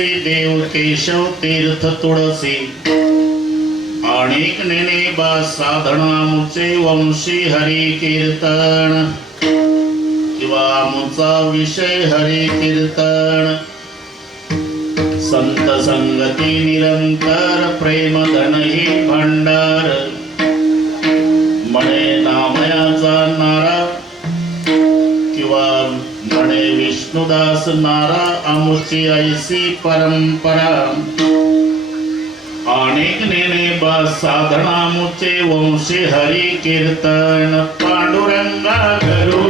तुळसी देव केशव तीर्थ तुळसी अनेक नेने बा साधना मुचे वंशी हरी कीर्तन किंवा मुचा विषय हरी कीर्तन संत संगती निरंतर प्रेम धन ही भंडार म्हणे नामयाचा नारा किंवा म्हणे विष्णुदास नारा आमुची ऐसी परंपरा अनेक नेने बा साधना मुचे वंशी हरी कीर्तन पांडुरंगा करू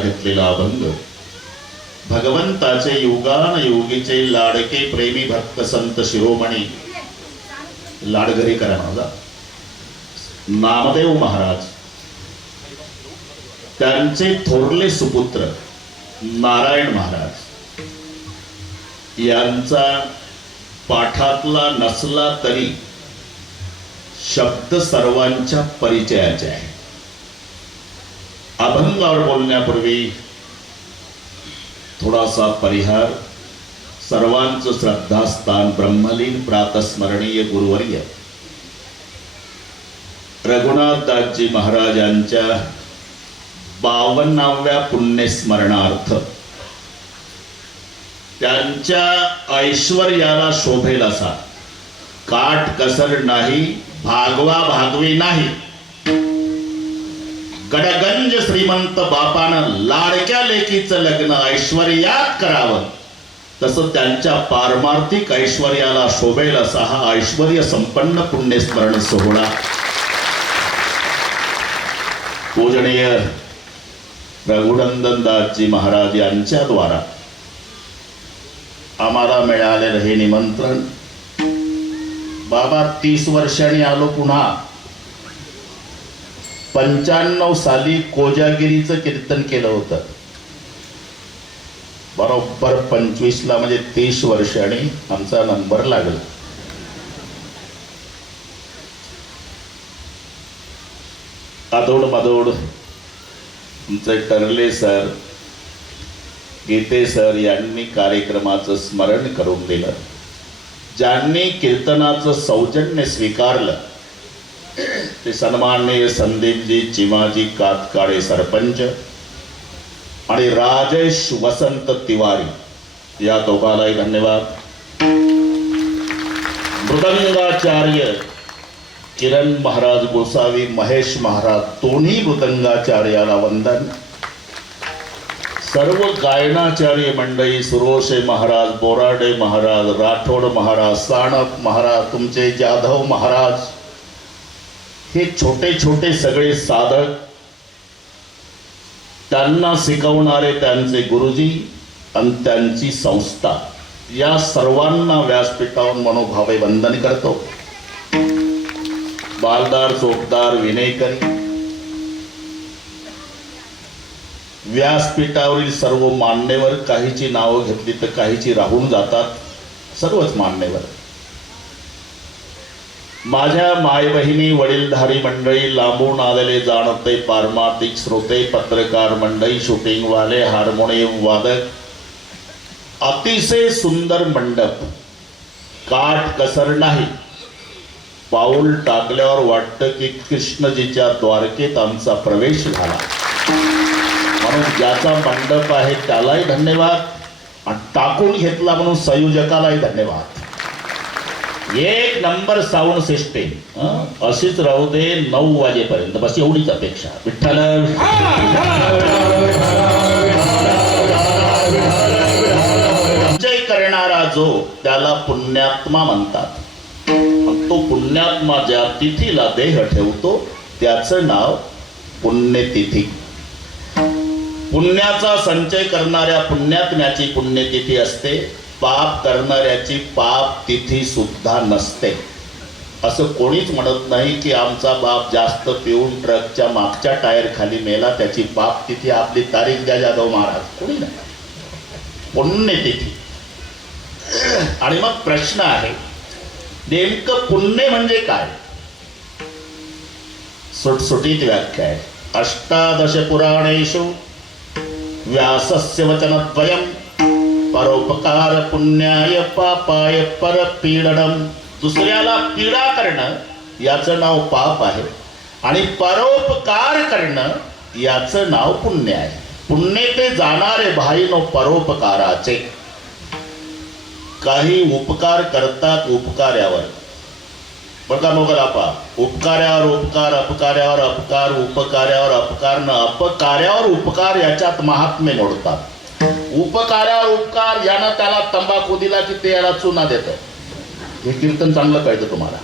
घेतलेला अभंग भगवंताचे युगान योगीचे लाडके प्रेमी भक्त संत शिरोमणी लाडघरेकर माझा नामदेव महाराज त्यांचे थोरले सुपुत्र नारायण महाराज यांचा पाठातला नसला तरी शब्द सर्वांच्या परिचयाचे आहे. अभंगावर बोलण्यापूर्वी थोडासा परिहार. सर्वांचं श्रद्धास्थान ब्रह्मलीन प्रातस्मरणीय गुरुवर्य रघुनाथदासजी महाराजांच्या 52व्या पुण्यस्मरणार्थ त्यांच्या ऐश्वर्याला शोभेल असा काट कसर नाही भागवा भागवी नाही गडगंज श्रीमंत बापानं लाडक्या लेकीचं लग्न ऐश्वर्यात करावं तसं त्यांच्या पारमार्थिक ऐश्वर्याला शोभेल असा हा ऐश्वर्य संपन्न पुण्यस्मरण सोहळा पूजनीय रघुनंदनदासजी महाराज यांच्या द्वारा आम्हाला मिळालेलं हे निमंत्रण. बाबा 30 वर्षांनी आलो पुन्हा. 95 साली कोजागिरीचं कीर्तन केलं होतं. बरोबर 25ला म्हणजे 30 वर्षांनी आमचा नंबर लागला. आदोड मादोड आमचे टर्ले सर गीते सर यांनी कार्यक्रमाचं स्मरण करून दिलं. ज्यांनी कीर्तनाचं सौजन्य स्वीकारलं ते सन्माननीय संदीपजी चिमाजी कातकाळे सरपंच आणि राजेश वसंत तिवारी या दोघांनाही धन्यवाद. मृदंगाचार्य किरण महाराज गोसावी महेश महाराज दोन्ही मृदंगाचार्याला वंदन. सर्व गायनाचार्य मंडळी सुरोशे महाराज बोराडे महाराज राठोड महाराज साणप महाराज तुमचे जाधव महाराज हे छोटे छोटे सगळे साधक त्यांना शिकवणारे त्यांचे गुरुजी आणि त्यांची संस्था या सर्वांना व्यासपीठावर मनोभावे वंदन करतो. बालदार चोपदार विनयकरी व्यासपीठावरील सर्व मान्यवर काहीची नावं घेतली तर काहीची राहून जातात. सर्वच मान्यवर माझ्या माय बहिणी वडीलधारी मंडळी लांबून आलेले जाणते पारमार्थिक श्रोते पत्रकार मंडळी शूटिंग वाले हार्मोनियम वादक अतिशय सुंदर मंडप काट कसर नाही. पाऊल टाकल्यावर वाटतं की कृष्णजीच्या द्वारकेत आमचा प्रवेश झाला. म्हणून ज्याचा मंडप आहे त्यालाही धन्यवाद आणि टाकून घेतला म्हणून संयोजकालाही धन्यवाद. 1 नंबर साऊंड सिस्टीम अशीच राहू दे 9 वाजेपर्यंत बस एवढीच अपेक्षा. विठ्ठल विजय करणारा जो त्याला पुण्यात्मा म्हणतात. मग तो पुण्यात्मा ज्या तिथीला देह ठेवतो त्याचं नाव पुण्यतिथी. पुण्याचा संचय करणाऱ्या पुण्यात्म्याची पुण्यतिथी असते, पाप करणाऱ्याची पाप तिथी सुद्धा नसते. असं कोणीच म्हणत नाही की आमचा बाप जास्त पिऊन ट्रकच्या मागच्या टायर खाली मेला, त्याची पाप तिथी आपली तारीख द्या जाधव महाराज, कोणी नाही. पुण्यतिथी. आणि मग प्रश्न आहे, नेमकं पुण्य म्हणजे काय? सुटसुटीत व्याख्या आहे. अष्टादश पुराणेषु व्यासस्य वचनद्वयम् परोपकार पुण्याय पापाय परपीडनम. दुसऱ्याला पीडा करणं याचं नाव पाप आहे आणि परोपकार करणं याचं नाव पुण्य आहे. पुण्य ते जाणारे भाईनो परोपकाराचे. काही उपकार करतात उपकार्यावर, बघा मोगलापा, उपकार्यावर उपकार, अपकार्यावर अपकार, उपकार्यावर अपकार न अपकार्यावर उपकार याच्यात महात्म्य मोडतात. उपकार्यावर उपकार, यानं त्याला तंबाखू दिला की ते याला चुना देतं. हे कीर्तन चांगलं कळतं तुम्हाला.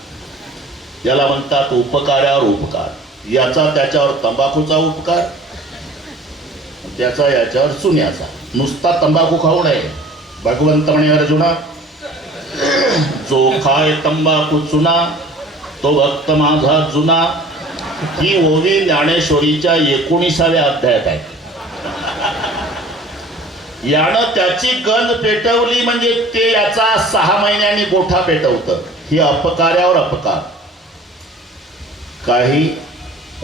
याला म्हणतात उपकार्यावर उपकार. याचा त्याच्यावर तंबाखूचा उपकार, त्याचा याच्यावर चुन्याचा. नुसता तंबाखू खाऊ नये. भगवंत म्हणे अर्जुना, जो खाय तंबाखू चुना तो भक्त माझा जुना. ही ओवी ज्ञानेश्वरीच्या 19व्या अध्यायात आहे. यानं त्याची गंज पेटवली म्हणजे ते याचा 6 महिन्यांनी गोठा पेटवतं. ही अपकार्यावर अपकार. काही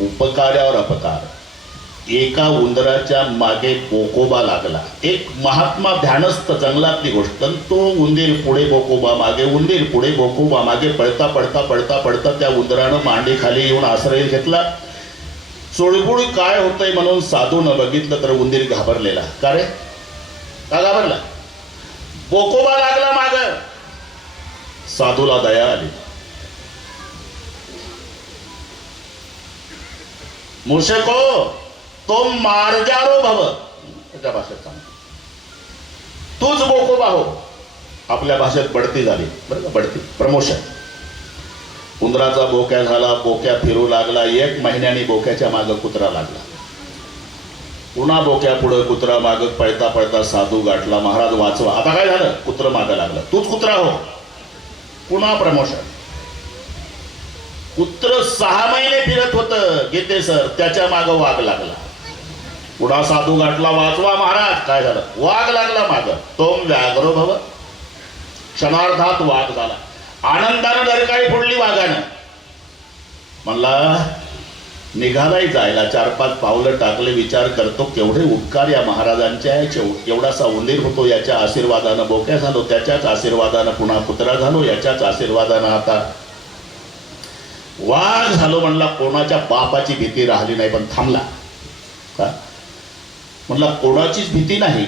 उपकार्यावर अपकार. एका उंदराच्या मागे बोकोबा लागला. एक महात्मा ध्यानस्थ, जंगलातली गोष्ट. तो उंदीर पुढे बोकोबा मागे, उंदीर पुढे बोकोबा मागे. पळता पळता पळता पळता त्या उंदरानं मांडी खाली येऊन आश्रय घेतला. चुळबुळ काय होतंय म्हणून साधूनं बघितलं तर उंदीर घाबरलेला. का रे, का घाबरला? बोकोबा लागला माग. साधूला दया आली. मूषको तुम मार्जारो भव, त्याच्या भाषेत सांग, तूच बोकोबा हो. आपल्या भाषेत बढती झाली, बरं का, बढती, प्रमोशन. उंदराचा बोक्या झाला, बोक्या फिरू लागला. 1 महिन्याने बोक्याच्या मागं कुत्रा लागला. पुन्हा बोक्या पुढे कुत्रा मागं. पळता पळता साधू गाठला. महाराज वाचवा. आता काय झालं? कुत्र मागं लागलं. तूच कुत्रा हो. पुन्हा प्रमोशन. कुत्र 6 महिने फिरत होतं गीते सर, त्याच्या मागं वाघ लागला. पुन्हा साधू गाठला. वाचवा महाराज. काय झालं? वाघ लागला मागं. तोम व्याघ्रो भव. क्षणार्धात वाघ झाला. आनंदानं डरकाळी फोडली वाघानं. म्हणला निघालाय जायला. 4-5 पावलं टाकले. विचार करतो केवढे उपकार या महाराजांचे आहे. एवढासा उंदीर होतो, याच्या आशीर्वादानं बोक्या झालो, त्याच्याच आशीर्वादानं पुन्हा कुत्रा झालो, याच्याच आशीर्वादानं आता वाघ झालो. म्हणला कोणाच्या बापाची भीती राहिली नाही. पण थांबला का? म्हणला कोणाचीच भीती नाही,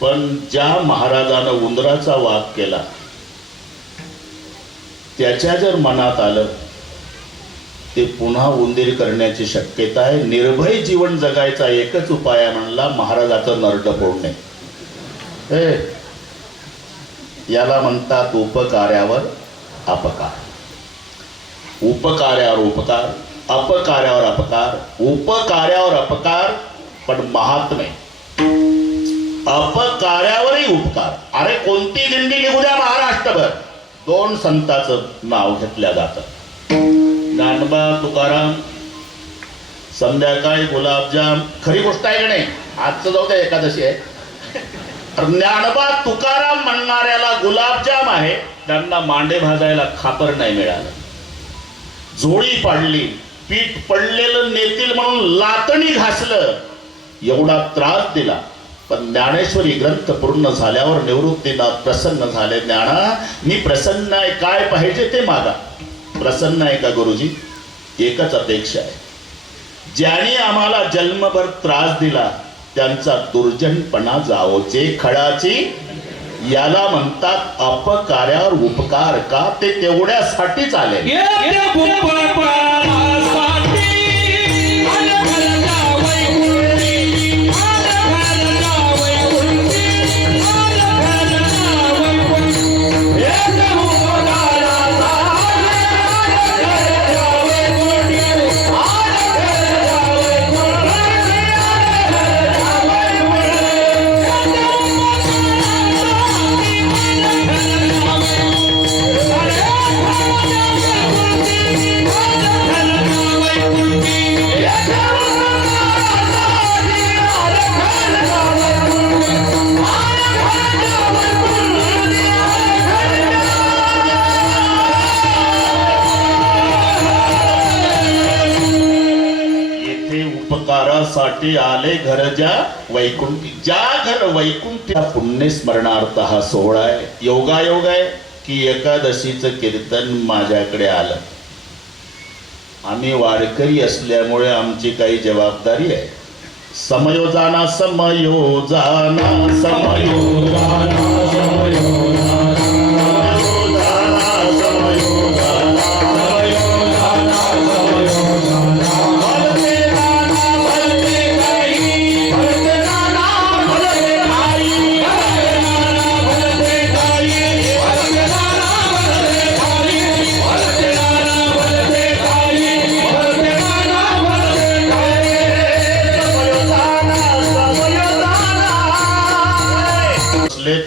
पण ज्या महाराजानं उंदराचा वाघ केला त्याच्या जर मनात आलं ते पुन्हा उंदीर करण्याची शक्यता आहे. निर्भय जीवन जगायचा एकच उपाय आहे. म्हणला महाराजाचं नरड फोडणे. याला म्हणतात उपकार्यावर अपकार. उपकार्यावर उपकार, अपकार्यावर अपकार, उपकार्यावर अपकार, पण महात्म्य अपकार्यावरही उपकार. अरे कोणती दिंडी निघू द्या महाराष्ट्रभर, 2 संतांचं नाव घेतल्या जातं. ज्ञानोबा तुकाराम, संध्याकाळी गुलाबजाम. खरी गोष्ट आहे की नाही? आजचं जाऊ द्या, एकादशी आहे. ज्ञानोबा तुकाराम म्हणणाऱ्याला गुलाबजाम आहे, त्यांना मांडे भाजायला खापर नाही मिळालं. झोळी पाडली, पीठ पडलेलं नेतील म्हणून लातणी घासलं, एवढा त्रास दिला. पण ज्ञानेश्वरी ग्रंथ पूर्ण झाल्यावर निवृत्तीनाथ प्रसन्न झाले. ज्ञाना मी प्रसन्न आहे, काय पाहिजे ते मागा. प्रसन्न आहे का गुरुजी? एकच अपेक्षा आहे. ज्याने आम्हाला जन्मभर त्रास दिला त्यांचा दुर्जनपणा जावो. जे खडाची याला म्हणतात अपकार्यावर उपकार. का? ते तेवढ्यासाठीच आले. उपवासासाठी आले घर ज्या वैकुंठी, ज्या घर वैकुंठी पुण्य स्मरणार्थ हा सोहळा आहे. योगायोग आहे की एकादशीचं कीर्तन माझ्याकडे आलं. आम्ही वारकरी असल्यामुळे आमची काही जबाबदारी आहे. समयोजाना समयोजाना समयोजाना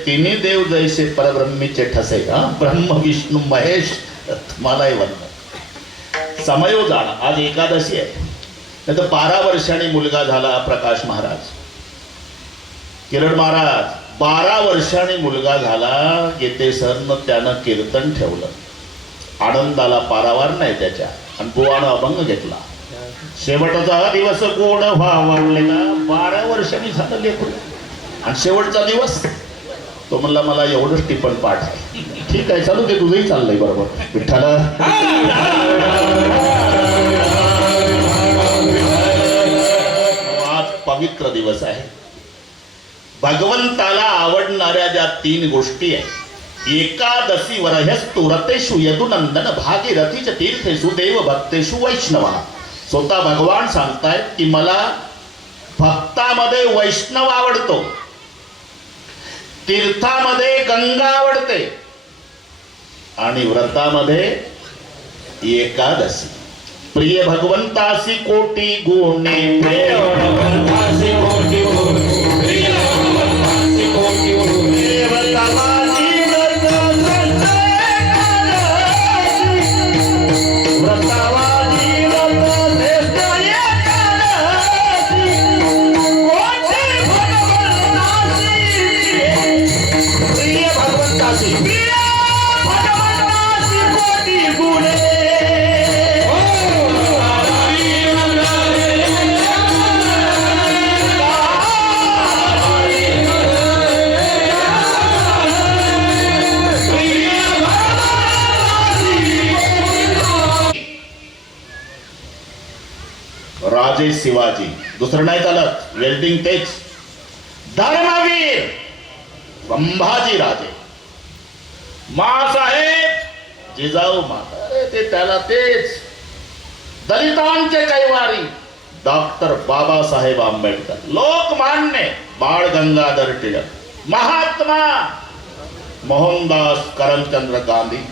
तिन्ही देव जैसे परब्रह्मीचे ठसे. ब्रह्म विष्णू महेश तुम्हालाही वंदन. समयोजान आज एकादशी आहे. नाही तर 12 वर्षांनी मुलगा झाला प्रकाश महाराज, किरण महाराज 12 वर्षांनी मुलगा झाला. येते सरनं त्यानं कीर्तन ठेवलं. आनंदाला पारावार नाही त्याच्या, आणि बुवानं अभंग घेतला. शेवटचा दिवस गोड व्हावलेला. 12 वर्षांनी झालं लेकरू, आणि शेवटचा दिवस तो म्हणला मला एवढंच टिपण पाठ आहे. ठीक आहे, चालू दे, तुझंही चाललंय बरोबर. विठ्ठला आज पवित्र दिवस आहे. भगवंताला आवडणाऱ्या ज्या 3 गोष्टी आहेत. एकादशी वरह्यस्तु रतेषु यदुनंदन भागीरथीच तीर्थेषु देव भक्तेषु वैष्णव. स्वतः भगवान सांगतायत की मला भक्तामध्ये वैष्णव आवडतो, तीर्थामध्ये गंगा आवडते, आणि व्रतामध्ये एकादशी. प्रिय भगवंतासी कोटी गुणे, प्रिय भगवंतासी कोटी गुणे, प्रिय भगवंतासी कोटी गुणे. व्रतावादी व्रतावादी राजे शिवाजी, दुसरं नाही चालत. वेल्डिंग तेच. धर्मवीर संभाजी राजे, मासाहेब जिजाऊ माता, ते त्याला तेच. दलितांचे कैवारी डॉक्टर बाबासाहेब आंबेडकर, लोकमान्य बाळ गंगाधर टिळक, महात्मा मोहनदास करमचंद्र गांधी,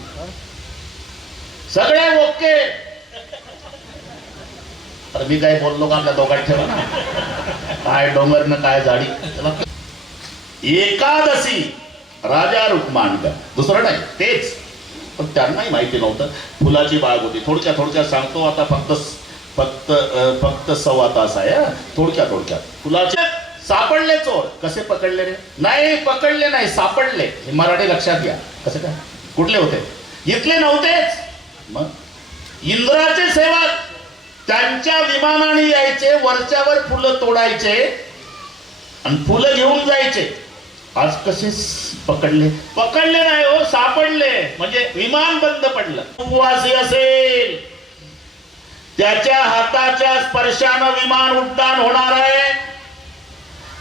सगळे ओके. तर मी काय बोललो का आपल्या दोघात ठेवा ना, काय डोंगर न काय झाडी. एकादशी राजा रुक्मांगद, दुसरं नाही तेच. पण त्यांनाही माहिती नव्हतं. फुलाची बाग होती. थोडक्यात सांगतो आता. फक्त 1.25 तास आहे. थोडक्यात फुलाचे सापडले चोर. कसे पकडले रे? नाही पकडले नाही, सापडले. हे मराठी लक्षात घ्या. कसे काय? कुठले होते? इथले नव्हतेच. मग इंद्राचे सेवक त्यांच्या विमानाने यायचे, वरच्यावर फुलं तोडायचे आणि फुलं घेऊन जायचे. आज कसे पकडले? पकडले नाही हो, सापडले. म्हणजे विमान बंद पडलं. उपवासी असेल त्याच्या हाताच्या स्पर्शानं विमान उड्डाण होणार आहे,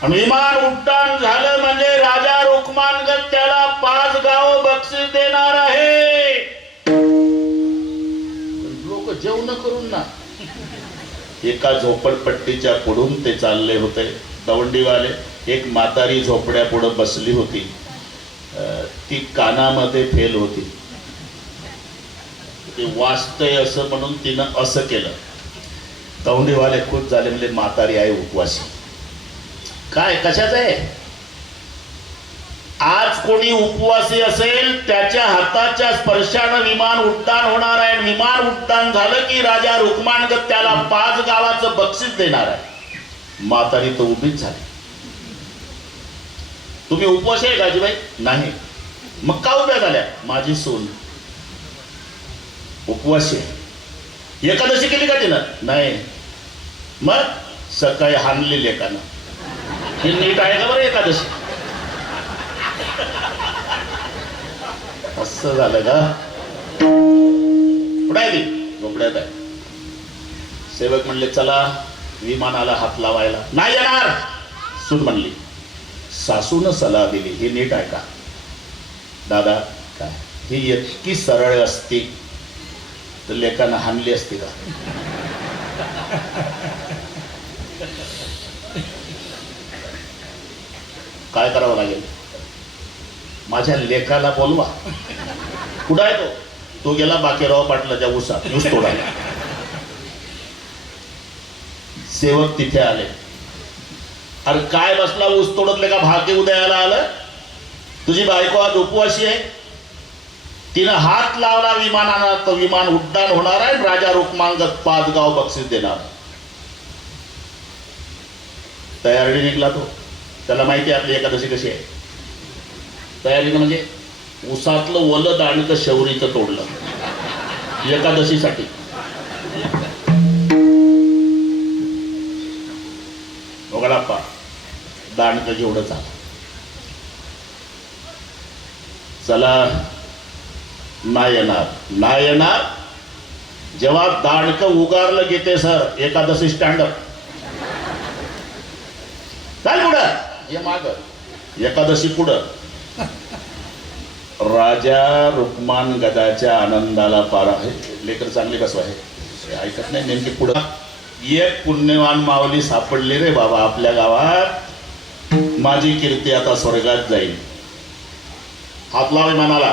आणि विमान उड्डाण झालं म्हणजे राजा रुक्मांगद त्याला 5 गाव बक्षीस देणार आहे. लोक जेवण करून ना. एका झोपडपट्टीच्या पुढून ते चालले होते दवंडीवाले. एक म्हातारी झोपड्या पुढे बसली होती. ती कानामध्ये फेल होती. ते वाचतय असं म्हणून तिनं असं केलं. दवंडीवाले खुश झाले, म्हणजे म्हातारी आहे उपवासी. काय कशाच आहे? आज कोणी उपवासी असेल त्याच्या हाताच्या स्पर्शानं विमान उड्डाण होणार आहे. विमान उड्डाण झालं की राजा रुक्मांगद त्याला 5 गावाचं बक्षीस देणार आहे. म्हातारी तर उभीच झाली. तुम्ही उपवासी आहे गाजीबाई? नाही. मग का उभ्या झाल्या? माझी सून उपवासी आहे. एकादशी केली का तिनं? नाही. मग सकाळी हाणली लेकानं. हे नीट आहे का बरं एकादशी? असं झालं का? कुठं आहे ती? झोपड्यात आहे. सेवक म्हणले चला विमानाला हात लावायला. नाही येणार सून म्हणली. सासून सल्ला दिली. हे नीट आहे का दादा? काय ही इतकी सरळ असती तर लेकांना हाणली असती का? काय करावं लागेल? माझ्या लेकाला बोलवा. कुठं आहे तो? तो गेला बाकेराव पाटलाच्या उसात ऊस तोडायला. सेवक तिथे आले. अरे काय बसला ऊस तोडतले का? भाग्य उदयाला आलं. तुझी बायको आज उपवाशी आहे. तिनं हात लावला विमानाला तर विमान उड्डाण होणार आहे. राजा रुक्मांगद 5 गाव बक्षीस देणार. तयारी निघला तो. त्याला माहिती आहे आपली एकादशी कशी आहे. तयारीनं म्हणजे उसातलं ओलं दाणकं शौरीचं तोडलं एकादशीसाठी. ओगळाप्पा दाणकं जेवढं चाल. चला नाही येणार. नाही येणार. जेव्हा दाणकं उगारलं घेते सर एकादशी स्टँडअप. काय पुढं हे माग एकादशी पुढं. राजा रुक्मान गदाच्या आनंदाला पार आहे. लेकर चांगली कसं आहे ऐकत नाही. नेमकी पुढं एक पुण्यवान माऊली सापडली रे बाबा आपल्या गावात. माझी कीर्ती आता स्वर्गात जाईल. हात लाव विमानाला.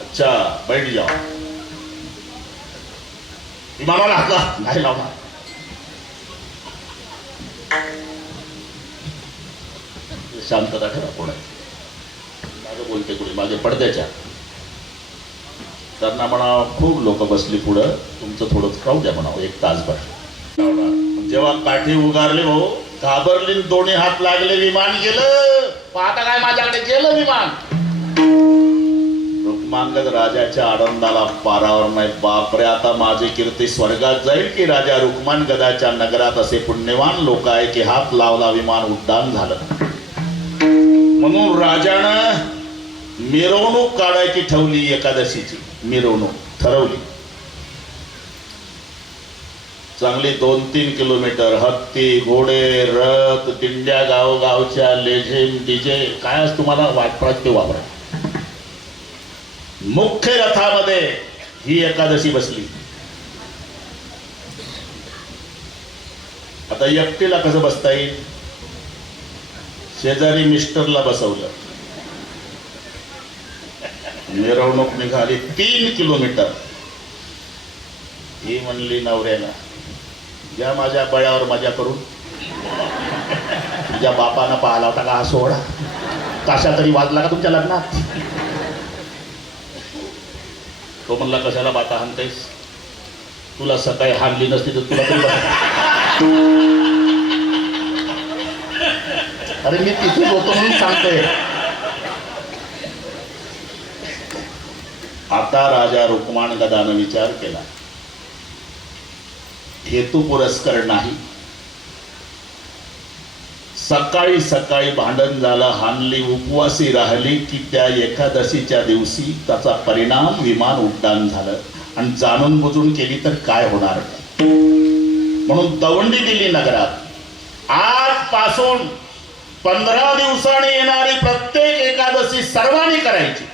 अच्छा बैठ जाओ. विमानाला हात लाव. नाही लावणार. शांतता ठेवा. कोण मागे बोलते कुणी? मागे पडद्याच्या. त्यांना म्हणा खूप लोक बसली पुढं. तुमचं थोडं राहू द्या म्हणावं 1 तासभर. जेव्हा काठी उगारली भाऊ घाबरली. दोन्ही हात लागले. विमान गेलं. पाहता काय माझ्याकडे गेलं विमान. रुक्मांगद राजाच्या आनंदाला पारावर नाही. बापरे आता माझी कीर्ती स्वर्गात जाईल की राजा रुक्मान गदाच्या नगरात असे पुण्यवान लोक आहे की हात लावला विमान उड्डाण झालं. म्हणून राजानं मिरवणूक काढायची ठेवली. एकादशीची मिरवणूक ठरवली. चांगली 2-3 किलोमीटर हत्ती घोडे रथ दिंड्या गावगावच्या लेझिम डीजे काय तुम्हाला वाटपात ते वापरा. मुख्य रथामध्ये ही एकादशी बसली. आता एकटीला कसं बसता येईल? शेजारी मिस्टरला बसवलं. मिरवणूक निघाली 3 किलोमीटर. ही म्हणली नवऱ्याला या माझ्या बळ्यावर मजा करून. तुझ्या बापानं पाहिला होता का हा सोहळा? कशा तरी वाजला का तुमच्या लग्नात? तो म्हणला कशाला बाता हाणतेस? तुला सकाळी हाणली नसती तर तुला तरी. अरे मी तिथे होतो म्हणून सांगतोय. आता राजा रुक्मान गदानं विचार केला. हेतू पुरस्कार नाही. सकाळी सकाळी भांडण झालं हानली उपवासी राहिली की त्या एकादशीच्या दिवशी त्याचा परिणाम विमान उड्डाण झालं. आणि जाणून बुजून केली तर काय होणार. म्हणून दवंडी दिली नगरात. आजपासून 15 दिवसांनी येणारी प्रत्येक एकादशी सर्वांनी करायची.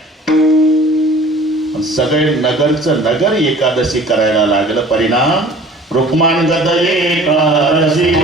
सगळे नगरचं नगर एकादशी करायला लागलं. परिणाम रुक्मान गद एकादशी.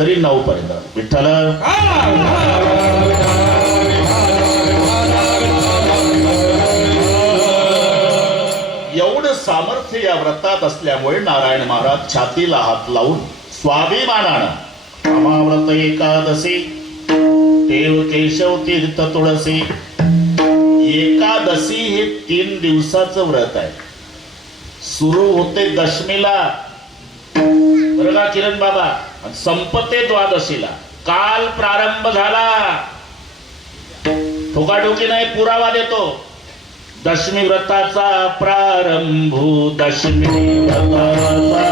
तरी 9 पर्यंत. विठ्ठल एवढं सामर्थ्य या व्रतात असल्यामुळे नारायण महाराज छातीला हात लावून स्वाभिमानानं अमाव्रत एकादशी देव केशव तीर्थ तुळसी. एकादशी हे 3 दिवसाचं व्रत आहे. सुरू होते दशमीला बरं का किरण बाबा, संपते द्वादशीला. काल प्रारंभ झाला, ठोकाठोकी नाही, पुरावा देतो. दशमी व्रताचा प्रारंभ, दशमी व्रताचा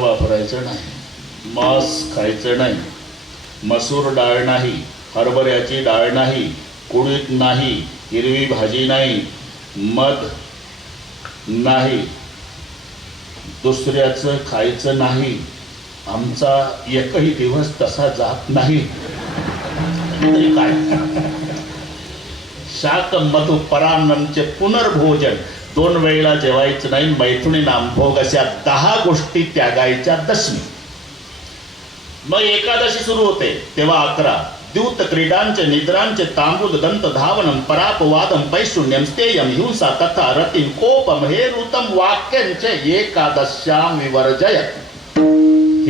वापरायचं नाही, मांस खायचं नाही, मसूर डाळ नाही, हरभऱ्याची डाळ नाही, कुळीत नाही, हिरवी भाजी नाही, मध नाही, दुसऱ्याचं खायचं नाही. आमचा एकही दिवस तसा जात नाही. तरी काय शाक मधु परान्नचे पुनर्भोजन, 2 वेळेला जेवायचं नाही, मैथुनी नामभोग, अशा 10 गोष्टी त्यागायच्या दशमी. मग एकादशी सुरू होते तेव्हा 11 द्यूत क्रीडांचे निद्रांचे तांबूल दंत धावनम परापवादम पैशून्यम स्तेयम हिंसा तथा रतिम कोपम हे ऋतम वाक्यांचे एकादश्याम विवर्जय.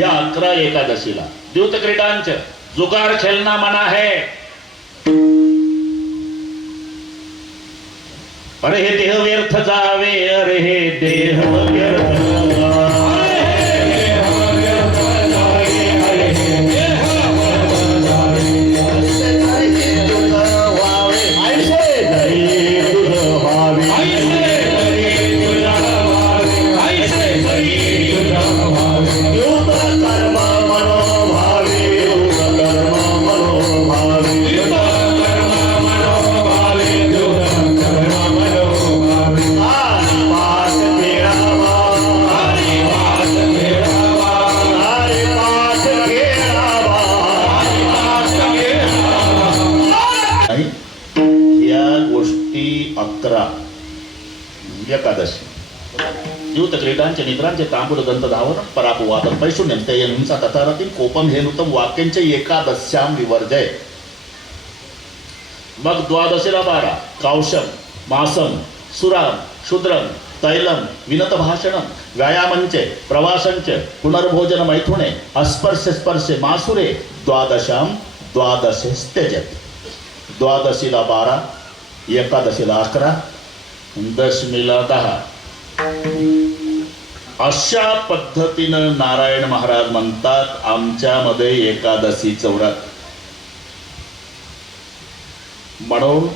या 11 एकादशीला द्यूत क्रीडांचे, जुगार खेलना मना है. अरे हे देह व्यर्थ जावे, अरे हे देह व्यर्थ एकादशी. द्यूत क्रीडांचे निद्रांचे तांबूल दंत धावन परापवादम पैशून्यम स्तेयम हिंसा तथा रतिम कोपम हे ऋतम वाक्यांचे एकादश्याम विवर्जय. मग द्वादशीला 12 कौशम मासम सुराम शूद्रम तैलम विनत भाषणम व्यायामंचे प्रवासंचे पुनर्भोजन मैथुने अस्पर्श स्पर्शे मासुरे द्वादशाम द्वादशे त्यजत. द्वादशीला 12, एकादशीला 11, दशमीला 10. अशा पद्धतीनं नारायण महाराज म्हणतात आमच्यामध्ये एकादशीचं व्रत. म्हणून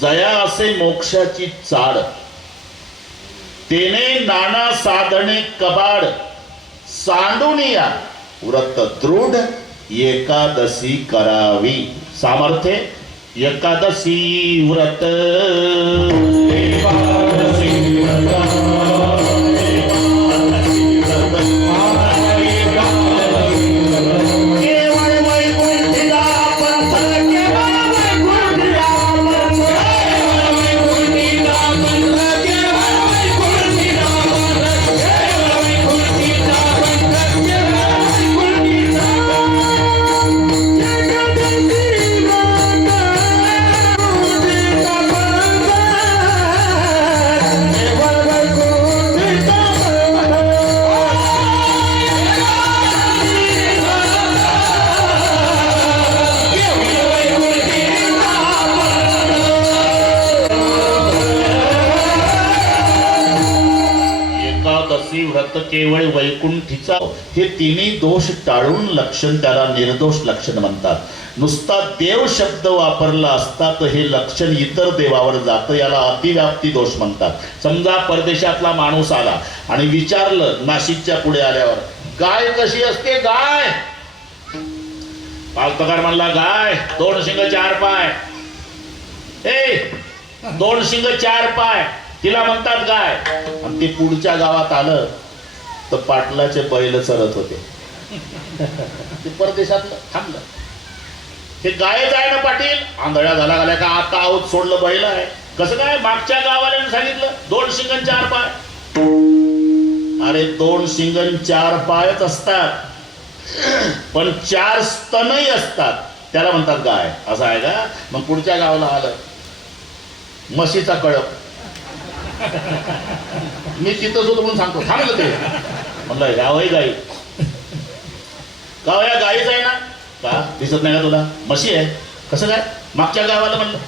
जया असे मोक्षाची चाड, तेने नाना साधने कबाड, सांडुनिया व्रत दृढ एकादशी करावी. सामर्थ्य एकादशी व्रत उपवासी व्रत केवळ वैकुंठीचा, हे तिन्ही दोष टाळून लक्षण त्याला निर्दोष लक्षण म्हणतात. नुसता देव शब्द वापरला असता तर हे लक्षण इतर देवावर जातं, याला अतिव्याप्ती दोष म्हणतात. समजा परदेशातला माणूस आला आणि विचारलं नाशिकच्या पुढे आल्यावर, गाय कशी असते गाय? पालतकार म्हणला, गाय 2 शिंग 4 पाय. 2 शिंग 4 पाय तिला म्हणतात गाय. आणि ते पुढच्या गावात आलं तर पाटलाचे बैल चरत होते. ते परदेशातलं थांबलं. हे गायच आहे ना पाटील? आंधळ्या झाला घाल्या का? आता आहोत सोडलं, बैल आहे. कसं काय? मागच्या गावाल्याने सांगितलं 2 शिंग 4 पाय. अरे 2 शिंग 4 पायच असतात, पण 4 स्तनही असतात, त्याला म्हणतात गाय. असं आहे का? मग पुढच्या गावाला आलं, म्हशीचा कळप. मी तिथंच होतो म्हणून सांगतो, थांबलं ते. म्हणलं गावही गाई गाव, या गाईच आहे ना? का दिसत नाही का तुला? म्हशी आहे. कसं काय? मागच्या गावाला म्हणलं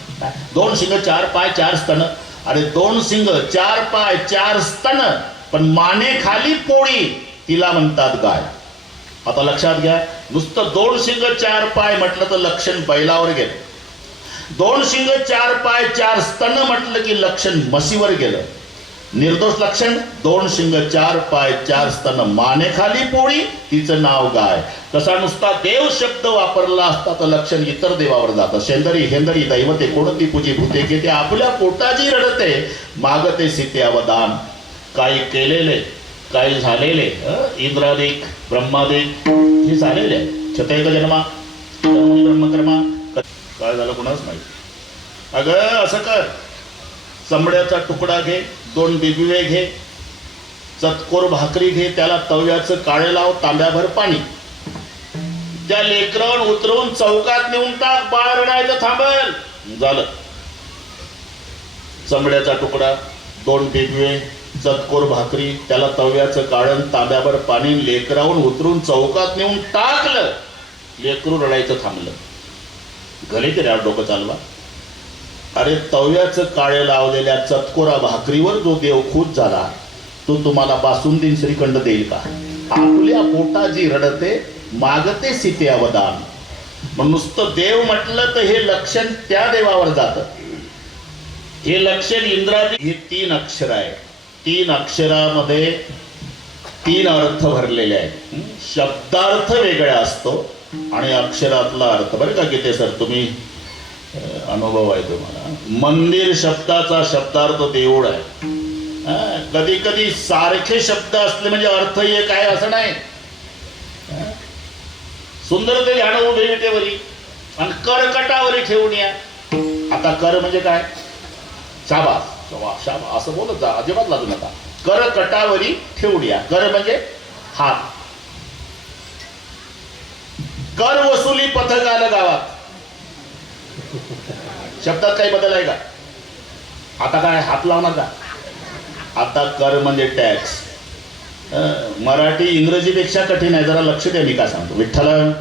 2 शिंग 4 पाय 4 स्तन. अरे 2 शिंग 4 पाय 4 स्तन, पण माने खाली पोळी, तिला म्हणतात गाय. आता लक्षात घ्या, नुसतं 2 शिंग 4 पाय म्हटलं तर लक्षण बैलावर गेलं. 2 शिंग 4 पाय 4 स्तन म्हटलं की लक्षण म्हशीवर गेलं. निर्दोष लक्षण 2 शिंग 4 पाय 4 स्तन, माने खाली पोळी, तिचं नाव गाय. तसा नुसता देव शब्द वापरला असता तर लक्षण इतर देवावर जातं. शेंदरी हेंदरी दैवते कोणती पूजी भूते घेते, आपल्या पोटाची रडते मागते सीते अवदान. काही केलेले, काही झालेले, इंद्रादिक ब्रह्मादिक हे झालेले. क्षतेक जन्मा ब्रह्मकर्मा, काय झालं कुणाच नाही. अगं असं कर, चमड्याचा तुकडा घे, 2 बिबिवे घे, चतकोर भाकरी घे, त्याला तव्याचं काळे लाव, तांब्याभर पाणी, त्या लेकरावर उतरवून चौकात नेऊन टाक, बाळ रडायचं थांबल. झालं. चमड्याचा तुकडा, 2 बिबिवे, चतकोर भाकरी, त्याला तव्याचं काळण, तांब्याभर पाणी, लेकरावून उतरून चौकात नेऊन टाकलं, लेकरू रडायचं थांबलं. घरी तरी डोकं चालवा. अरे तव्याचं काळे लावलेल्या चतकोरा भाकरीवर जो देव खुश झाला तो तुम्हाला बासुंदी श्रीखंड देईल का? आपल्या पोटाची रडते मागते सीते अवदान. मग नुसतं देव म्हटलं तर हे लक्षण त्या देवावर जातं. हे लक्षण इंद्रादी, हे 3 अक्षर आहे. 3 अक्षरामध्ये 3 अर्थ भरलेले आहेत. शब्दार्थ वेगळा असतो आणि अक्षरातला अर्थ. बरं का गीते सर, तुम्ही अनुभव आहे तुम्हाला. मंदिर शब्दाचा शब्दार्थ देऊळ आहे. कधी कधी सारखे शब्द असले म्हणजे अर्थ एक आहे असं नाही. सुंदर ते ध्यान उभे विटेवरी आणि करकटावरी ठेवून या. आता कर म्हणजे काय? शाबास शाबास असं बोलत जा, अजिबात लागू नका. करकटावरी ठेवून या. कर म्हणजे हात. कर वसुली पथक आलं गावात. शब्दात काही बदल आहे का? आता काय हात लावणार का? आता कर म्हणजे टॅक्स. मराठी इंग्रजीपेक्षा कठीण आहे. जरा लक्ष द्या मी काय सांगतो. विठ्ठल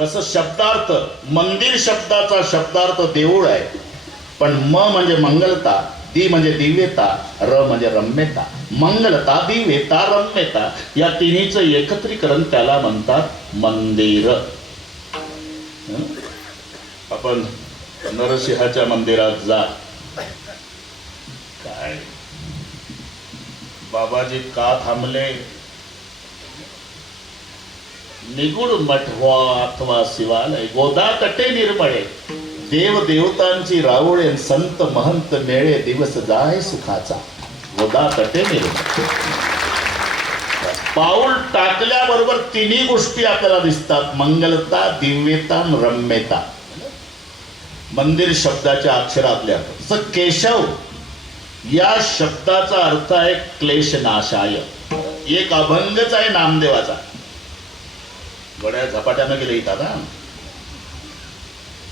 तसं शब्दार्थ, मंदिर शब्दाचा शब्दार्थ देऊळ आहे. पण म म्हणजे मंगलता, दी म्हणजे दिव्यता, र म्हणजे रम्यता. मंगलता, दिव्यता, रम्यता या तिन्हीचं एकत्रीकरण त्याला म्हणतात मंदिर. आपण नरसिंहाच्या मंदिरात जा. काय बाबाजी का थांबले? निगुड मठवा अथवा शिवालय, गोदा तटे निर्मळे, देव देवतांची रावळे, संत महंत मेळे, दिवस जाय सुखाचा. गोदा तटे निर्मळे. पाऊल टाकल्याबरोबर तिन्ही गोष्टी आपल्याला दिसतात. मंगलता, दिव्यता, रम्यता. मंदिर शब्दाच्या अक्षरातल्या केशव या शब्दाचा अर्थ आहे क्लेशनाशाय. एक अभंगच आहे नामदेवाचा. गड्या झपाट्यानं गेले इथं आता.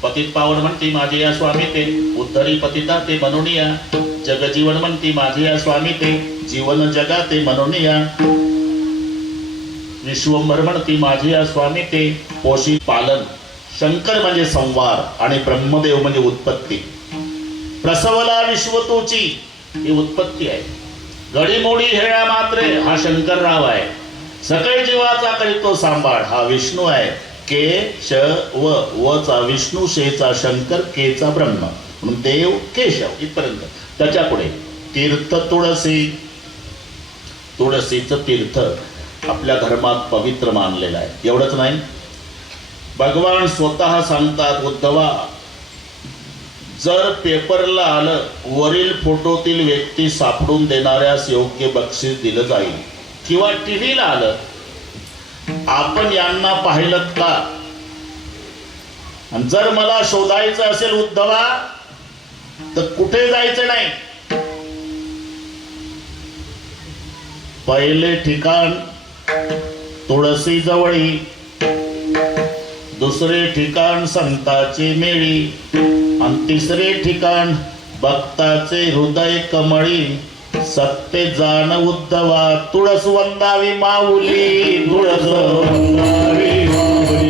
पतित पावन म्हणती माझे या स्वामी ते, उद्धरी पतिता ते म्हणून या. जगजीवन म्हणती माझे या स्वामी ते, जीवन जगा ते म्हणून या. विश्वंभर म्हणती माझे या स्वामी ते, पोषी पालन शंकर म्हणजे संवार आणि ब्रह्मदेव म्हणजे उत्पत्ती. प्रसवला विश्वतोची ही उत्पत्ती आहे. घडीमोडी हेळा मात्रे हा शंकरराव आहे. सकळ जीवाचा करीतो सांभाळ हा विष्णू आहे. के श व चा विष्णू, शेचा शंकर, केचा ब्रह्म म्हणून देव केशव इथपर्यंत. त्याच्या पुढे तीर्थ तुळसी. तुळसीचं तीर्थ आपल्या धर्मात पवित्र मानलेलं आहे. एवढंच नाही, भगवान स्वतः सांगतात, उद्धवा जर पेपरला आलं वरील फोटोतील व्यक्ती सापडून देणाऱ्यास योग्य बक्षीस दिलं जाईल. किंवा टीव्हीला आलं आपण यांना पाहिलं का. आणि जर मला शोधायचं असेल उद्धवा तर कुठे जायचं नाही. पहिले ठिकाण तुळसी जवळी, दुसरे ठिकाण संताची मेळी, आणि तिसरे ठिकाण भक्ताचे हृदय कमळी. सत्य जाण उद्धवा तुळस वंदावी माऊली, तुळस वंदावी माऊली,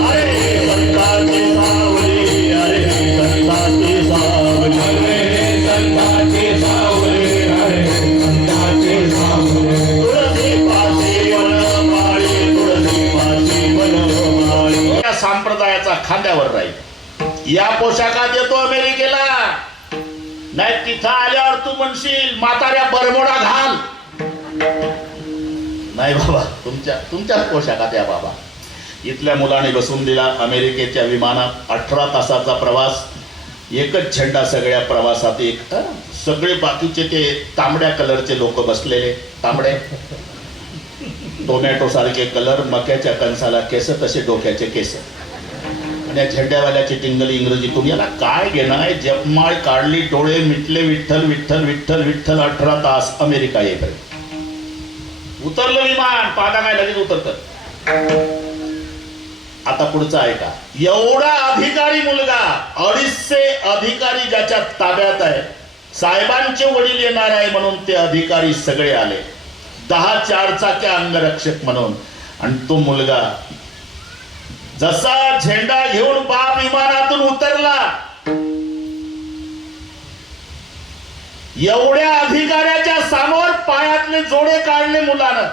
अरे संताची सावली, अरे संताची सावली, अरे संताची सावली, अरे संताची सावली. तुळसी पाशी वनमाळी, तुळसी पाशी वनमाळी. या संप्रदायाचा खांद्यावर राहील. या पोशाखात येतो अमेरिकेला, नाही तिथं आल्यावर तू म्हणशील म्हाताऱ्या बरमोडा घाल. नाही बाबा, तुमच्याच पोशाखात या बाबा. इथल्या मुलाने बसून दिला अमेरिकेच्या विमानात. 18 तासाचा प्रवास, एकच झेंडा सगळ्या प्रवासात. एक सगळे बाकीचे ते तांबड्या कलरचे लोक बसलेले, तांबडे टोमॅटो सारखे कलर, मक्याच्या कणसाला केस तसे डोक्याचे केस. आणि झेंड्यावाल्याची टिंगली इंग्रजीतून. याला काय घेणं आहे. जपमाळ काढली, डोळे मिटले, विठ्ठल विठ्ठल विठ्ठल विठ्ठल. 18 तास अमेरिका येईपर्यंत. उतरलं विमान, पाहता काय लगेच उतरतं. आता पुढचं आहे का. एवढा अधिकारी मुलगा, 250 अधिकारी ज्याच्या ताब्यात आहे. साहेबांचे वडील येणार आहे म्हणून ते अधिकारी सगळे आले, 10 चारचाक्या अंगरक्षक म्हणून. आणि तो मुलगा जसा झेंडा घेऊन बाप विमानातून उतरला, एवढ्या अधिकाऱ्याच्या समोर पायातले जोडे काढले मुलानं.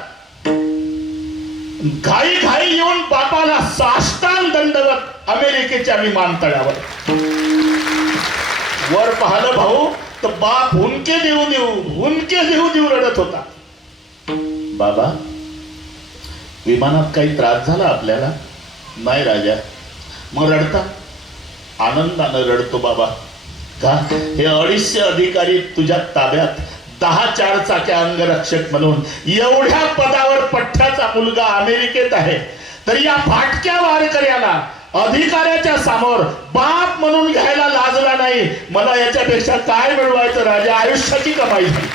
घाई घाई येऊन बापाला साष्टांग दंडवत अमेरिकेच्या विमानतळावर. वर पाहिलं भाऊ तर बाप हुंके देऊ देऊ रडत होता. बाबा विमानात काही त्रास झाला आपल्याला. नाही राजा. मग रडता. आनंदानं रडतो बाबा. का. हे 250 अधिकारी तुझ्या ताब्यात, 10 चारचाक्या अंगरक्षक म्हणून. एवढ्या पदावर पठ्ठ्याचा मुलगा अमेरिकेत आहे, तर या फाटक्या वारकऱ्याला अधिकाऱ्याच्या समोर बाप म्हणून घ्यायला लाजला नाही. मला याच्यापेक्षा काय मिळवायचं राजा. आयुष्याची कमाई झाली.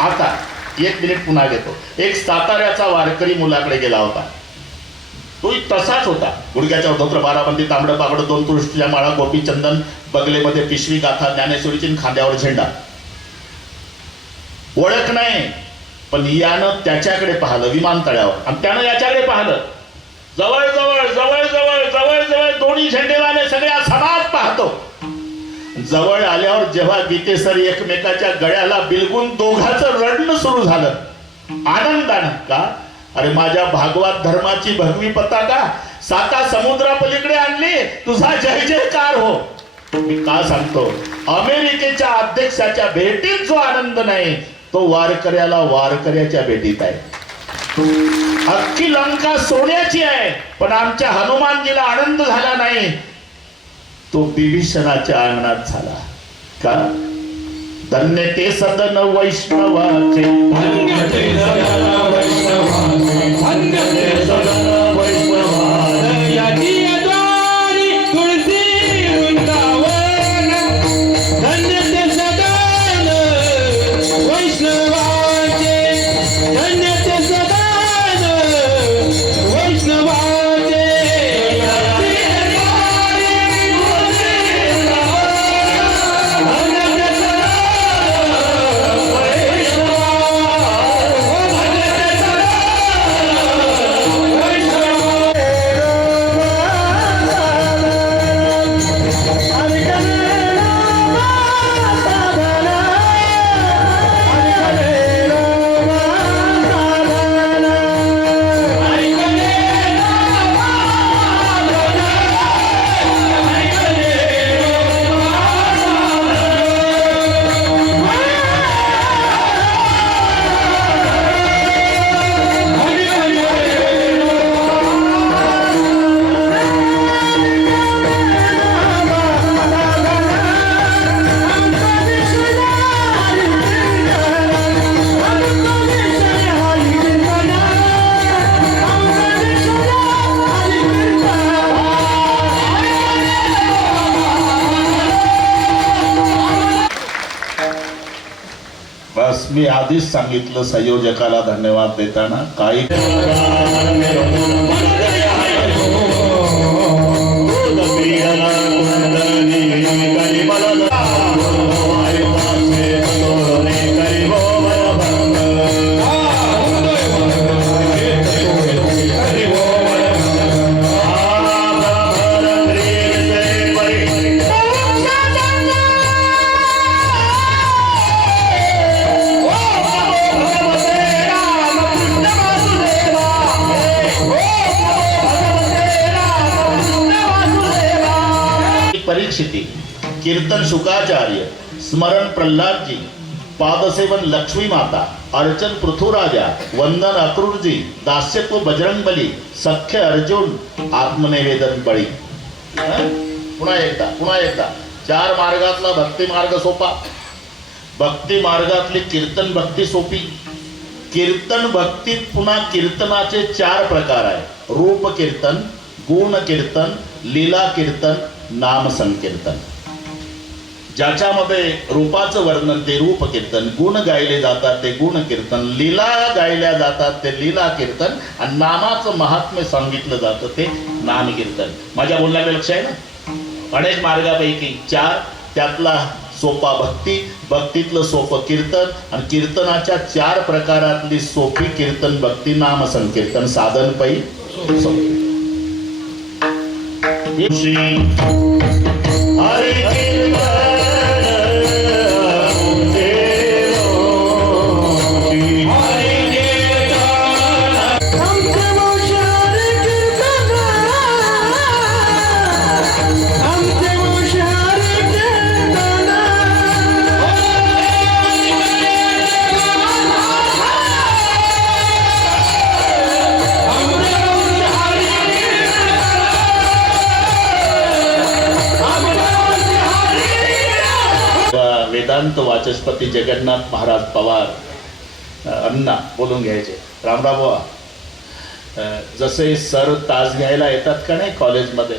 आता 1 मिनिट पुन्हा घेतो. एक साताऱ्याचा वारकरी मुलाकडे गेला होता. तो तसाच होता. गुडघ्याच्या धोत्र, बाराबंदी, तांबडं पागड, 2 तुळशीच्या माळा, गोपी चंदन, बगलेमध्ये पिशवी, गाथा, ज्ञानेश्वरीची, खांद्यावर झेंडा. ओळख नाही, पण यानं त्याच्याकडे पाहिलं विमानतळावर, आणि त्यानं याच्याकडे पाहिलं. जवळ जवळ जवळ जवळ जवळ जवळ दोन्ही झेंडेवाले सगळ्या समाज पाहतो. जवळ आल्यावर जेव्हा गीतेसर एकमेकाच्या गळ्याला बिलगून दोघांचं रडणं सुरू झालं आनंदानं. का. अरे माझ्या भागवत धर्माची भगवी पताका 7 समुद्रापलीकडे आणली. तुझा जय जयकार हो. मी का सांगतो. अमेरिकेच्या अध्यक्षाच्या भेटीत जो आनंद नाही तो वारकऱ्याला वारकऱ्याच्या भेटीत आहे. अख्खी लंका सोन्याची आहे, पण आमच्या हनुमानजीला आनंद झाला नाही. तो विभीषणाच्या अंगणात झाला. का. धन्य ते सदन वैष्णवाचे, धन्य ते सदन वैष्णवाचे, धन्य ते सदन वैष्णवाचे. याची द्वारी तुळसी वृंदावन, धन्य ते सदन वैष्णवाचे, धन्य ते सदन वैष्णवाचे. मी आधीच सांगितलं संयोजकाला धन्यवाद देताना काही परीक्षिती, कीर्तन शुकाचार्य, स्मरण प्रल्हाद जी, पादसेवन लक्ष्मी माता, अर्चन पृथुराजा, वंदन अक्रूर जी, दास्यत्व बजरंग बली, सख्य अर्जुन, आत्मनिवेदन बळी. पुन्हा एकदा चार मार्गातला भक्ती मार्ग सोपा, भक्ती मार्गातली कीर्तन भक्ती सोपी. कीर्तन भक्तीत पुन्हा कीर्तनाचे चार प्रकार आहे: रूप कीर्तन, गुण कीर्तन, लीला कीर्तन, नाम संकीर्तन. ज्याच्यामध्ये रूपाचं वर्णन ते रूप कीर्तन, गुण गायले जातात ते गुण कीर्तन, लीला गायल्या जातात ते लीला कीर्तन, आणि नामाचं महात्म्य सांगितलं जातं ते नाम कीर्तन. माझ्या बोलण्याकडे लक्ष आहे ना? अनेक मार्गापैकी चार, त्यातला सोपा भक्ती, भक्तीतलं सोपं कीर्तन, आणि कीर्तनाच्या चार प्रकारातली सोपी कीर्तन भक्ती नाम संकीर्तन. साधन पै श्री हरि वेदांत वाचस्पती जगन्नाथ महाराज पवार अण्णा बोलून घ्यायचे. रामराव बुवा, जसे सर तास घ्यायला येतात का नाही कॉलेजमध्ये,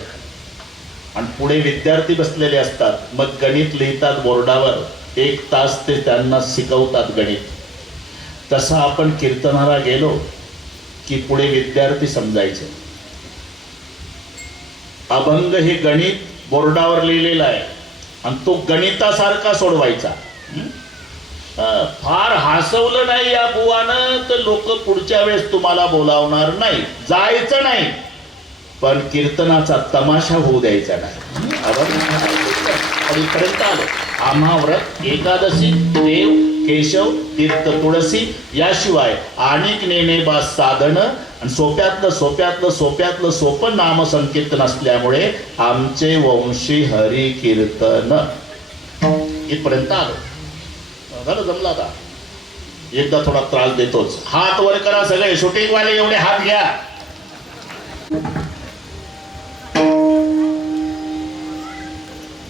आणि पुढे विद्यार्थी बसलेले असतात, मग गणित लिहितात बोर्डावर, 1 तास ते त्यांना शिकवतात गणित. तसं आपण कीर्तनाला गेलो की पुढे विद्यार्थी समजायचे. अभंग हे गणित बोर्डावर लिहिलेलं आहे आणि तो गणितासारखा सोडवायचा. फार हसवलं नाही या बुवानं तर लोक पुढच्या वेळेस तुम्हाला बोलावणार नाही. जायचं नाही, पण कीर्तनाचा तमाशा होऊ द्यायचा नाही. पर्यंत आलो. आम्हा व्रत, एकादशी, देव, केशव, तीर्थ, तुळसी, याशिवाय अनेक नेणे बा साधन, आणि सोप्यातलं सोपं नाम संकीर्तन असल्यामुळे आमचे वंशी हरी कीर्तन. इथपर्यंत आलो. झालं, जमलं. आता एकदा थोडा त्रास देतोच. हात वर करा सगळे, शूटिंग वाले एवढे हात घ्या.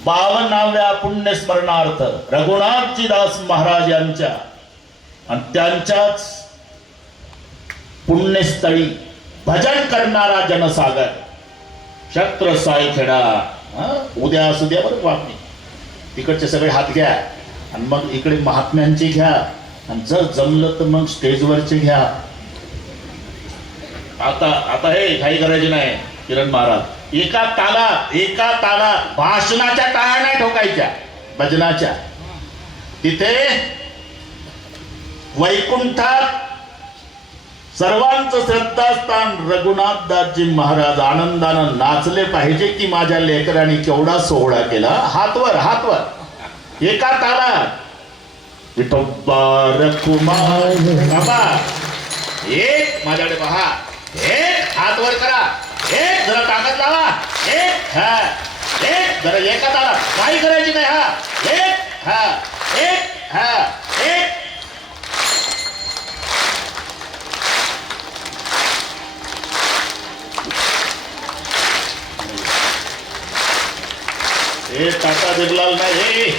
बावन्नाव्या पुण्य स्मरणार्थ रघुनाथजी दास महाराज यांच्या आणि त्यांच्याच पुण्यस्थळी भजन करणारा जनसागर शस्त्र सायखेडा. उद्या असू द्या बरं बातमी. तिकडचे सगळे हात घ्या आणि मग इकडे महात्म्यांची घ्या, आणि जर जमलं तर मग स्टेजवरचे घ्या. आता हे काही करायचे नाही. किरण महाराज, एका तालात भाषणाच्या टाळ्या नाही ठोकायच्या, भजनाच्या. तिथे वैकुंठात सर्वांचं श्रद्धास्थान रघुनाथदासजी महाराज आनंदानं नाचले पाहिजे की माझ्या लेकरांनी केवढा सोहळा केला. हातवर एका तालात विठोबा रखुमाई. एक माझ्याकडे पहा, एक हातवर करा, एक जरा ताकद लावा, एक जरा एका तालात काही करायची नाही. एक टाटा बिरलाल नाही.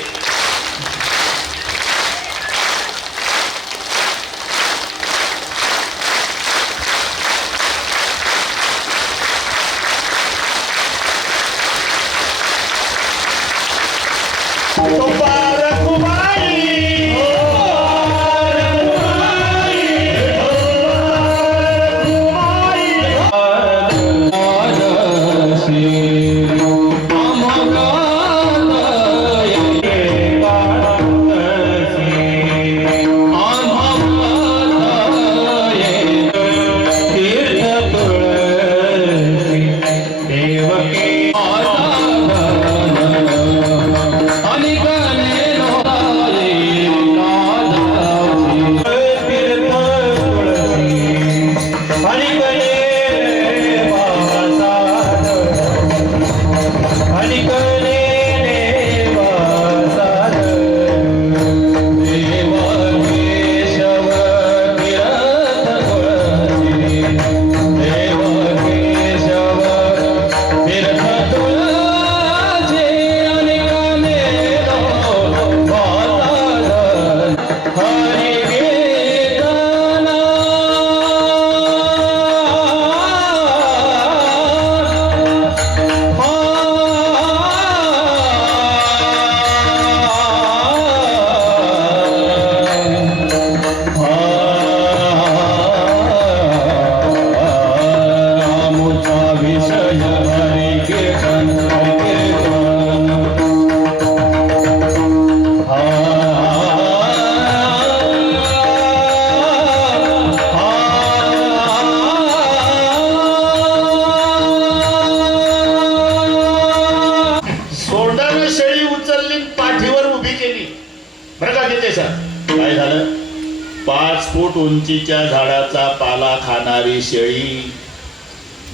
5 फूट उंचीच्या झाडाचा पाला खाणारी शेळी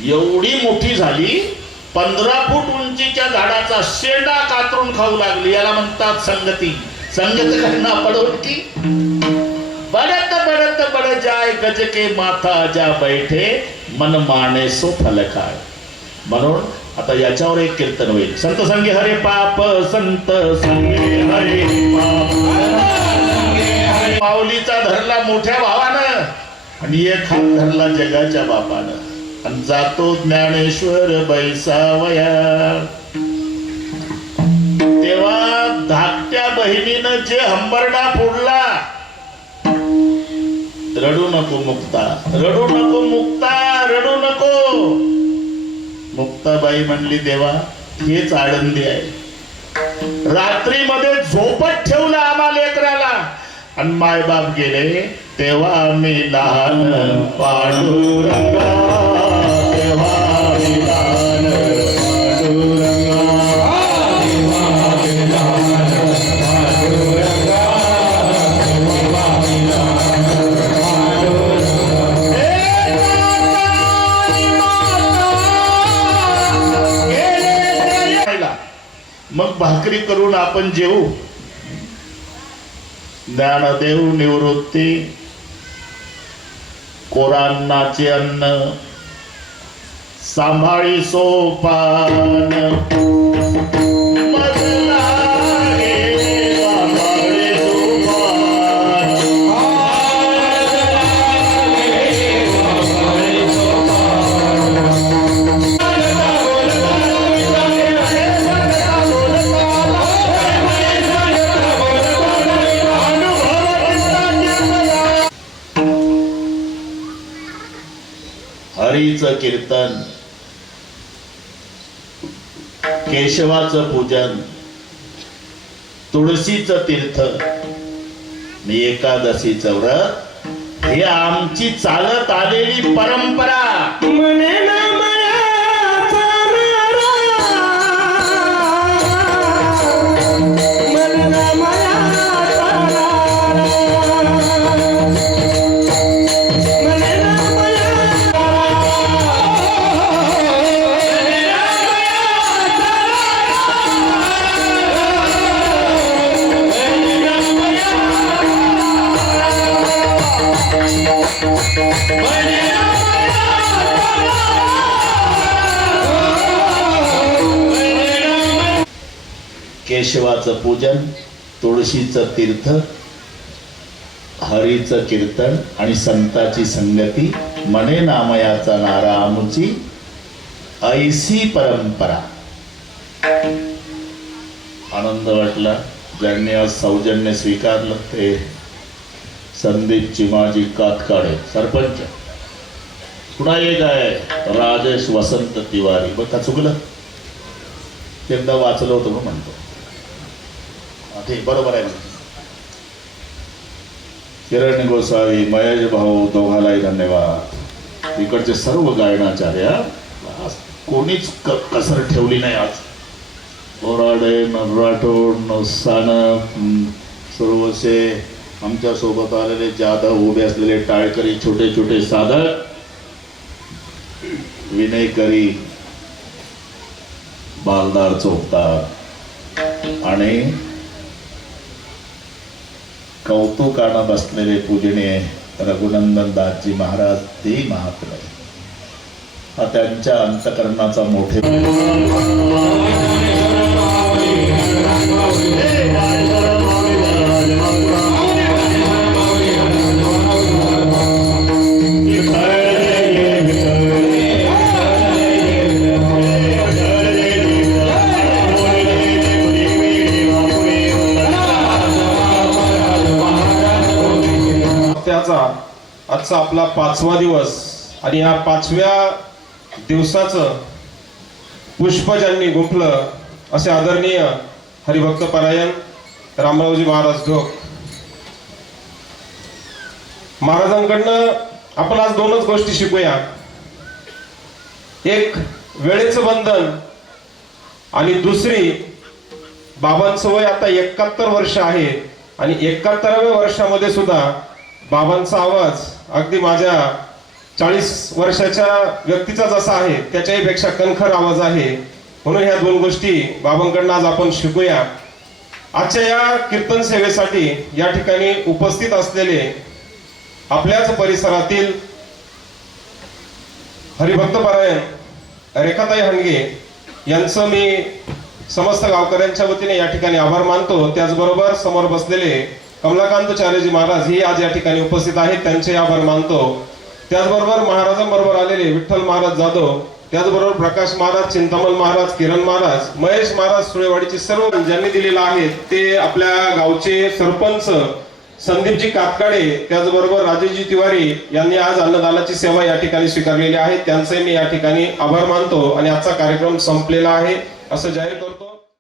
एवढी मोठी झाली 15 फूट उंचीच्या झाडाचा शेंडा कातरून खाऊ लागली. याला म्हणतात संगती. संगत करना पडोकी बढ़त बढ़त बढ़ जाए गज के माथा जा बैठे मन माने सो फल खाय. म्हणून आता याच्यावर एक कीर्तन होईल. संत संगे हरे पाप संत संगे हरे पाप. माऊलीचा धरला मोठ्या भावानं आणि एक हात धरला जगाच्या बापानं आणि जातो ज्ञानेश्वर बैसावया. तेव्हा धाकट्या बहिणीनं जे हंबरडा फोडला, रडू नको मुक्ता, रडू नको मुक्ता, रडू नको. मुक्ताबाई म्हणली देवा हेच आनंदी आहे. रात्रीमध्ये झोपत ठेवलं आम्हा लेकराला आणि मायबाप गेले तेव्हा आम्ही लहान पांडुरंगा, तेव्हा आम्ही लहान मग भाकरी करून आपण जेवू. ज्ञानदेव निवृत्ती कोरांनाचे अन्न सांभाळी सोपान हरीचं कीर्तन, केशवाचं पूजन, तुळशीचं तीर्थ, एकादशीचं व्रत हे आमची चालत आलेली परंपरा. केशवाचं पूजन, तुळशीचं तीर्थ, हरीचं कीर्तन आणि संताची संगती, मने नामयाचा नारा आमुची ऐसी परंपरा. आनंद वाटला ज्यांनी आज सौजन्य स्वीकारलं ते संदीप चिमाजी कातकाडे सरपंच. पुन्हा एक आहे राजेश वसंत तिवारी. बघ का चुकलं, एकदा वाचलं होतं म्हणून म्हणतो. ठीक बरोबर आहे. किरण गोसावी, महेश भाऊ दोघालाही धन्यवाद. इकडचे सर्व गायनाचार्य कोणीच कसर ठेवली नाही आज. बोराडे, राठोड, सानप, सर्वसे आमच्या सोबत आलेले जाधव, उभे असलेले टाळकरी, छोटे छोटे साधक, विनयकरी, बालदार चोपदार आणि कौतुकानं बसलेले पूजनीय रघुनंदन दासजी महाराज, ते महात्मा हा त्यांच्या अंतकरणाचा मोठे. आजचा आपला 5वा दिवस आणि या 5व्या दिवसाचं पुष्प ज्यांनी गुंफलं असे आदरणीय हरिभक्त परायण रामरावजी महाराज ढोक महाराजांकडनं आपण आज 2च गोष्टी शिकूया. एक वेळेचं बंधन आणि दुसरी बाबांचं वय आता 71 वर्ष आहे आणि 71व्या वर्षामध्ये सुद्धा बाबांचा आवाज अगदी माझ्या 40 वर्षाच्या व्यक्तीचा जसा आहे त्याच्याही पेक्षा कणखर आवाज आहे. म्हणून ह्या दोन गोष्टी बाबांकडनं आज आपण शिकूया. आजच्या या कीर्तन सेवेसाठी या ठिकाणी उपस्थित असलेले आपल्याच परिसरातील हरिभक्तपरायण रेखाताई हणगे यांचं मी समस्त गावकऱ्यांच्या वतीने या ठिकाणी आभार मानतो. त्याचबरोबर समोर बसलेले कमलाकांतचार्यजी महाराज हे आज या ठिकाणी उपस्थित आहेत, त्यांचे आभार मानतो. त्याचबरोबर महाराजांबरोबर आलेले विठ्ठल महाराज जाधव, त्याचबरोबर प्रकाश महाराज, चिंतामण महाराज, किरण महाराज, महेश महाराज, सुळेवाडीचे सर्व ज्यांनी दिलेला आहे ते आपल्या गावचे सरपंच संदीपजी कातकाडे, त्याचबरोबर राजेशजी तिवारी यांनी आज अन्नदानाची सेवा या ठिकाणी स्वीकारलेली आहे. त्यांचे मी या ठिकाणी आभार मानतो आणि आजचा कार्यक्रम संपलेला आहे असं जाहीर करतो.